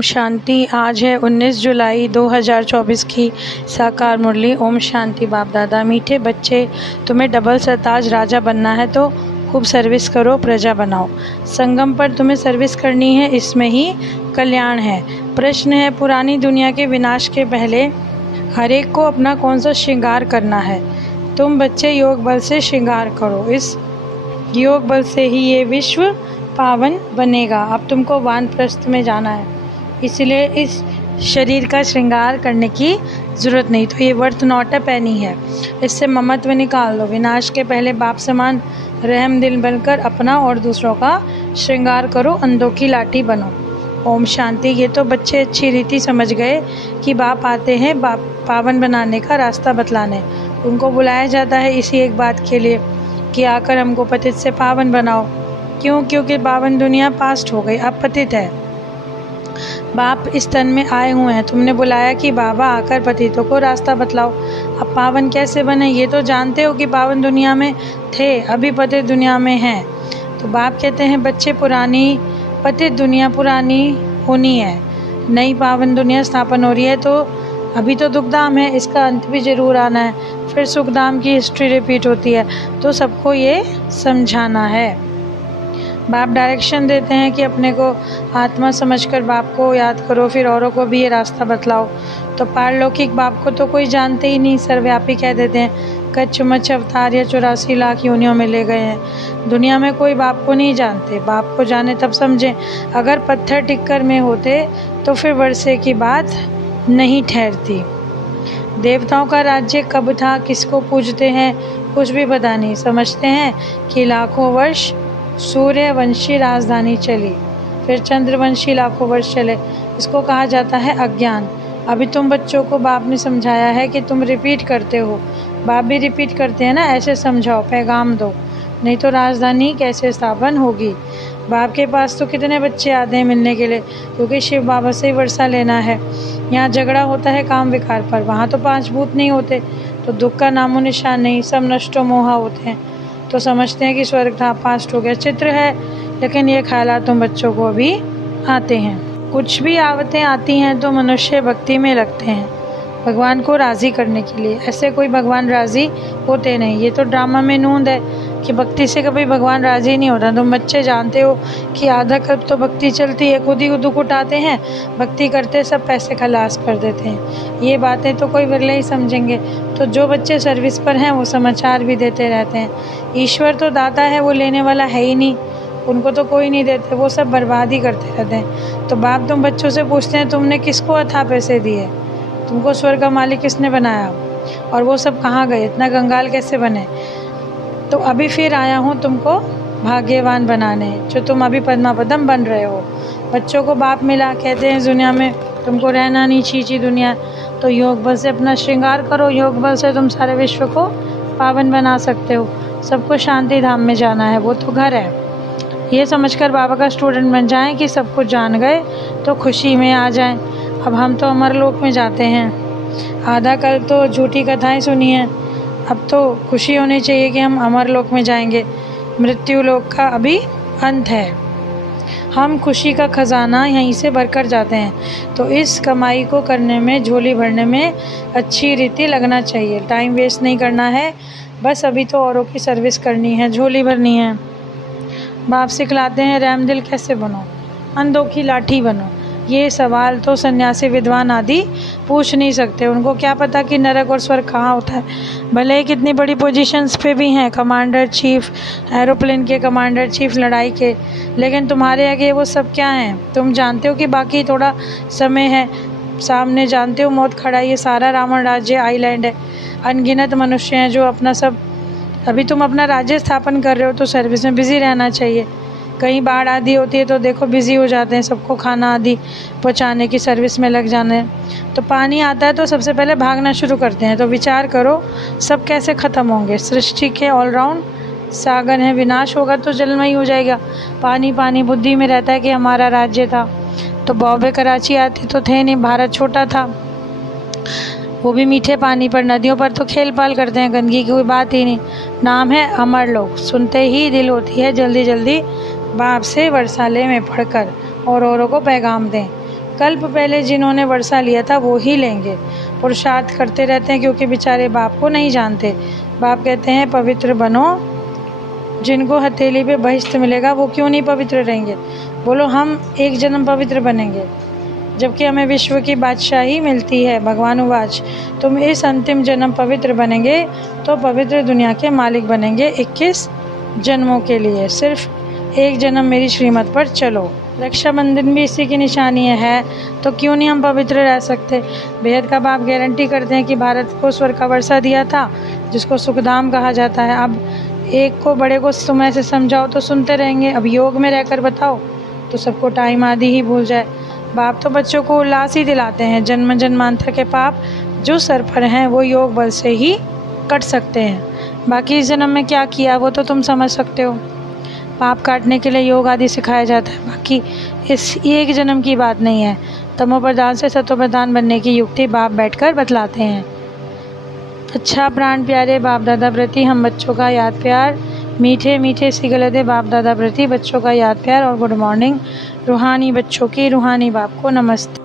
ओम शांति। आज है 19 जुलाई 2024 की साकार मुरली। ओम शांति। बाप दादा, मीठे बच्चे, तुम्हें डबल सरताज राजा बनना है तो खूब सर्विस करो, प्रजा बनाओ। संगम पर तुम्हें सर्विस करनी है, इसमें ही कल्याण है। प्रश्न है, पुरानी दुनिया के विनाश के पहले हर एक को अपना कौन सा श्रृंगार करना है। तुम बच्चे योग बल से श्रृंगार करो, इस योग बल से ही ये विश्व पावन बनेगा। अब तुमको वानप्रस्थ में जाना है, इसलिए इस शरीर का श्रृंगार करने की ज़रूरत नहीं। तो ये वर्थ नॉट अ पेनी है, इससे ममत्व निकाल दो। विनाश के पहले बाप समान रहम दिल बनकर अपना और दूसरों का श्रृंगार करो, अंधों की लाठी बनो। ओम शांति। ये तो बच्चे अच्छी रीति समझ गए कि बाप आते हैं बाप पावन बनाने का रास्ता बतलाने। उनको बुलाया जाता है इसी एक बात के लिए कि आकर हमको पतित से पावन बनाओ। क्यों? क्योंकि पावन दुनिया पास्ट हो गई, अब पतित है। बाप इस तन में आए हुए हैं, तुमने बुलाया कि बाबा आकर पतितों को रास्ता बतलाओ। अब पावन कैसे बने ये तो जानते हो कि पावन दुनिया में थे, अभी पतित दुनिया में हैं। तो बाप कहते हैं बच्चे, पुरानी पतित दुनिया पुरानी होनी है, नई पावन दुनिया स्थापन हो रही है। तो अभी तो दुखधाम है, इसका अंत भी जरूर आना है, फिर सुखधाम की हिस्ट्री रिपीट होती है। तो सबको ये समझाना है। बाप डायरेक्शन देते हैं कि अपने को आत्मा समझकर बाप को याद करो, फिर औरों को भी ये रास्ता बतलाओ। तो पारलौकिक बाप को तो कोई जानते ही नहीं, सर्वव्यापी कह देते हैं। कच्छ मच्छ अवतार या 84 लाख योनियों में ले गए हैं। दुनिया में कोई बाप को नहीं जानते। बाप को जाने तब समझें। अगर पत्थर टिक्कर में होते तो फिर वर्षे की बात नहीं ठहरती। देवताओं का राज्य कब था, किसको पूजते हैं, कुछ भी पता नहीं। समझते हैं कि लाखों वर्ष सूर्यवंशी राजधानी चली, फिर चंद्रवंशी लाखों वर्ष चले। इसको कहा जाता है अज्ञान। अभी तुम बच्चों को बाप ने समझाया है कि तुम रिपीट करते हो, बाप भी रिपीट करते हैं ना, ऐसे समझाओ, पैगाम दो, नहीं तो राजधानी कैसे स्थापन होगी। बाप के पास तो कितने बच्चे आते हैं मिलने के लिए, क्योंकि शिव बाबा से ही वर्षा लेना है। यहाँ झगड़ा होता है काम विकार पर, वहाँ तो 5 भूत नहीं होते, तो दुख का नामो निशान नहीं, सब नष्टो मोहा होते हैं। तो समझते हैं कि स्वर्ग था, पास्ट हो गया, चित्र है, लेकिन ये ख्यालात तुम बच्चों को अभी आते हैं। कुछ भी आवतें आती हैं तो मनुष्य भक्ति में लगते हैं, भगवान को राज़ी करने के लिए। ऐसे कोई भगवान राज़ी होते नहीं, ये तो ड्रामा में नूंद है कि भक्ति से कभी भगवान राज़ी नहीं होता। तुम बच्चे जानते हो कि आधा कल्प तो भक्ति चलती है, खुद ही दुख उठाते हैं, भक्ति करते सब पैसे खलास कर देते हैं। ये बातें तो कोई विरले ही समझेंगे। तो जो बच्चे सर्विस पर हैं वो समाचार भी देते रहते हैं। ईश्वर तो दाता है, वो लेने वाला है ही नहीं, उनको तो कोई नहीं देते, वो सब बर्बाद ही करते रहते हैं। तो बाप तुम बच्चों से पूछते हैं तुमने किसको अथाह पैसे दिए, तुमको स्वर्ग का मालिक किसने बनाया, और वो सब कहाँ गए, इतना कंगाल कैसे बने। तो अभी फिर आया हूँ तुमको भाग्यवान बनाने, जो तुम अभी पद्मापदम बन रहे हो। बच्चों को बाप मिला, कहते हैं दुनिया में तुमको रहना नहीं, छींची दुनिया। तो योग बल से अपना श्रृंगार करो, योग बल से तुम सारे विश्व को पावन बना सकते हो। सबको शांति धाम में जाना है, वो तो घर है। ये समझकर बाबा का स्टूडेंट बन जाएं कि सब कुछ जान गए तो खुशी में आ जाएं। अब हम तो अमरलोक में जाते हैं, आधा कल तो झूठी कथाएं सुनी हैं, अब तो खुशी होनी चाहिए कि हम अमरलोक में जाएंगे। मृत्यु लोक का अभी अंत है, हम खुशी का खजाना यहीं से भरकर जाते हैं। तो इस कमाई को करने में, झोली भरने में अच्छी रीति लगना चाहिए। टाइम वेस्ट नहीं करना है, बस अभी तो औरों की सर्विस करनी है, झोली भरनी है। बाप सिखलाते हैं रहम दिल कैसे बनो, अंधों की लाठी बनो। ये सवाल तो सन्यासी विद्वान आदि पूछ नहीं सकते, उनको क्या पता कि नरक और स्वर्ग कहाँ होता है। भले ही कितनी बड़ी पोजीशंस पे भी हैं, कमांडर चीफ, एरोप्लेन के कमांडर चीफ, लड़ाई के, लेकिन तुम्हारे आगे वो सब क्या हैं। तुम जानते हो कि बाकी थोड़ा समय है, सामने जानते हो मौत खड़ा है। ये सारा रावण राज्य आइलैंड है, अनगिनत मनुष्य हैं जो अपना सब, अभी तुम अपना राज्य स्थापन कर रहे हो तो सर्विस में बिजी रहना चाहिए। कहीं बाढ़ आदि होती है तो देखो बिजी हो जाते हैं, सबको खाना आदि पहुंचाने की सर्विस में लग जाने। तो पानी आता है तो सबसे पहले भागना शुरू करते हैं। तो विचार करो सब कैसे ख़त्म होंगे। सृष्टि के ऑलराउंड सागर है, विनाश होगा तो जलमयी हो जाएगा। पानी पानी बुद्धि में रहता है कि हमारा राज्य था। तो बॉम्बे कराची आती तो थे नहीं, भारत छोटा था, वो भी मीठे पानी पर, नदियों पर तो खेल पाल करते हैं, गंदगी की कोई बात ही नहीं। नाम है अमरलोक, सुनते ही दिल होती है जल्दी जल्दी बाप से वर्षाले में पढ़कर और औरों को पैगाम दें। कल्प पहले जिन्होंने वर्षा लिया था वो ही लेंगे। पुरुषार्थ करते रहते हैं क्योंकि बेचारे बाप को नहीं जानते। बाप कहते हैं पवित्र बनो, जिनको हथेली पे बहिष्ठ मिलेगा वो क्यों नहीं पवित्र रहेंगे। बोलो हम एक जन्म पवित्र बनेंगे, जबकि हमें विश्व की बादशाही मिलती है। भगवान उवाच, तुम इस अंतिम जन्म पवित्र बनेंगे तो पवित्र दुनिया के मालिक बनेंगे 21 जन्मों के लिए। सिर्फ एक जन्म मेरी श्रीमत पर चलो। रक्षाबंधन भी इसी की निशानी है, तो क्यों नहीं हम पवित्र रह सकते। बेहद का बाप गारंटी करते हैं कि भारत को स्वर्ग का वर्षा दिया था, जिसको सुखधाम कहा जाता है। अब एक को बड़े को समय से समझाओ तो सुनते रहेंगे, अब योग में रहकर बताओ तो सबको टाइम आदि ही भूल जाए। बाप तो बच्चों को उल्लास ही दिलाते हैं। जन्म जन्मांतर के पाप जो सर पर हैं वो योग बल से ही कट सकते हैं। बाकी इस जन्म में क्या किया वो तो तुम समझ सकते हो। पाप काटने के लिए योग आदि सिखाया जाता है, बाकी इस एक जन्म की बात नहीं है। तमो प्रधान से सतो प्रधान बनने की युक्ति बाप बैठकर बतलाते हैं। अच्छा प्राण प्यारे बाप दादा प्रति हम बच्चों का याद प्यार, मीठे मीठे सी गलते बाप दादा प्रति बच्चों का याद प्यार और गुड मॉर्निंग। रूहानी बच्चों की रूहानी बाप को नमस्ते।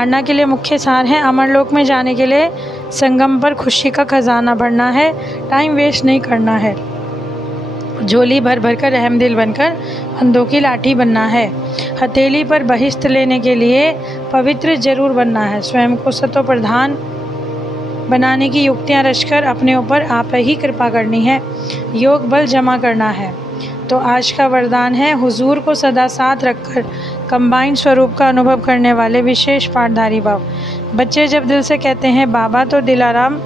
धारणा के लिए मुख्य सार है, अमरलोक में जाने के लिए संगम पर खुशी का खजाना भरना है, टाइम वेस्ट नहीं करना है, झोली भर भर कर रहमदिल बनकर अंधों की लाठी बनना है, हथेली पर बहिष्ठ लेने के लिए पवित्र जरूर बनना है, स्वयं को सतो प्रधान बनाने की युक्तियां रचकर अपने ऊपर आप ही कृपा करनी है, योग बल जमा करना है। तो आज का वरदान है, हुजूर को सदा साथ रखकर कंबाइंड स्वरूप का अनुभव करने वाले विशेष पाठधारी भाव। बच्चे जब दिल से कहते हैं बाबा तो दिलाराम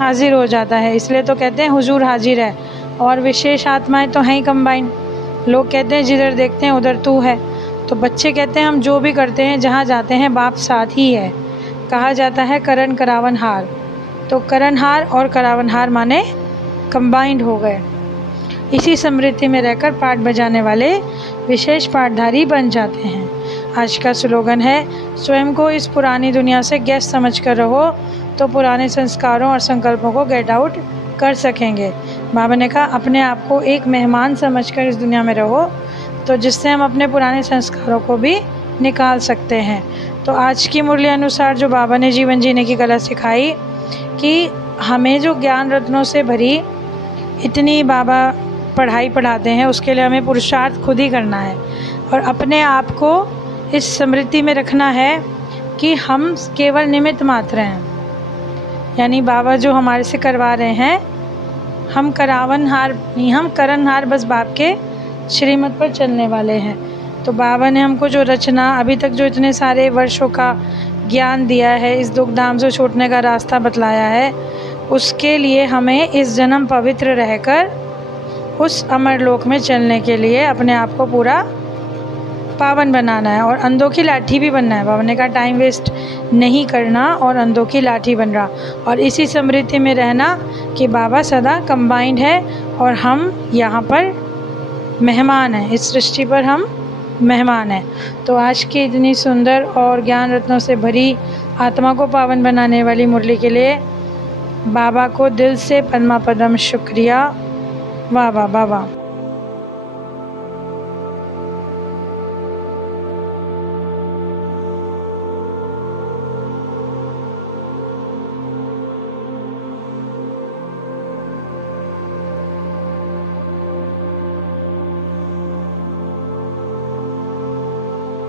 हाजिर हो जाता है, इसलिए तो कहते हैं हुजूर हाजिर है। और विशेष आत्माएं तो हैं ही कंबाइंड। लोग कहते हैं जिधर देखते हैं उधर तू है, तो बच्चे कहते हैं हम जो भी करते हैं जहाँ जाते हैं बाप साथ ही है। कहा जाता है करण करावन हार, तो करणहार और करावनहार माने कंबाइंड हो गए। इसी समृद्धि में रहकर पाठ बजाने वाले विशेष पाठधारी बन जाते हैं। आज का स्लोगन है, स्वयं को इस पुरानी दुनिया से गेस्ट समझकर रहो तो पुराने संस्कारों और संकल्पों को गेट आउट कर सकेंगे। बाबा ने कहा अपने आप को एक मेहमान समझकर इस दुनिया में रहो, तो जिससे हम अपने पुराने संस्कारों को भी निकाल सकते हैं। तो आज की मुरली अनुसार जो बाबा ने जीवन जीने की कला सिखाई कि हमें जो ज्ञान रत्नों से भरी इतनी बाबा पढ़ाई पढ़ाते हैं, उसके लिए हमें पुरुषार्थ खुद ही करना है और अपने आप को इस समृद्धि में रखना है कि हम केवल निमित्त मात्र हैं। यानी बाबा जो हमारे से करवा रहे हैं, हम करावनहार नहीं, हम करणहार बस बाप के श्रीमत पर चलने वाले हैं। तो बाबा ने हमको जो रचना अभी तक जो इतने सारे वर्षों का ज्ञान दिया है, इस दुख धाम से छूटने का रास्ता बतलाया है, उसके लिए हमें इस जन्म पवित्र रहकर उस अमर लोक में चलने के लिए अपने आप को पूरा पावन बनाना है और अंधों की लाठी भी बनना है। बाबा ने कहा टाइम वेस्ट नहीं करना और अंधों की लाठी बन रहा, और इसी समृद्धि में रहना कि बाबा सदा कंबाइंड है और हम यहाँ पर मेहमान हैं, इस सृष्टि पर हम मेहमान हैं। तो आज की इतनी सुंदर और ज्ञान रत्नों से भरी आत्मा को पावन बनाने वाली मुरली के लिए बाबा को दिल से पद्मा पदम शुक्रिया। वाह वाह वाह वाह।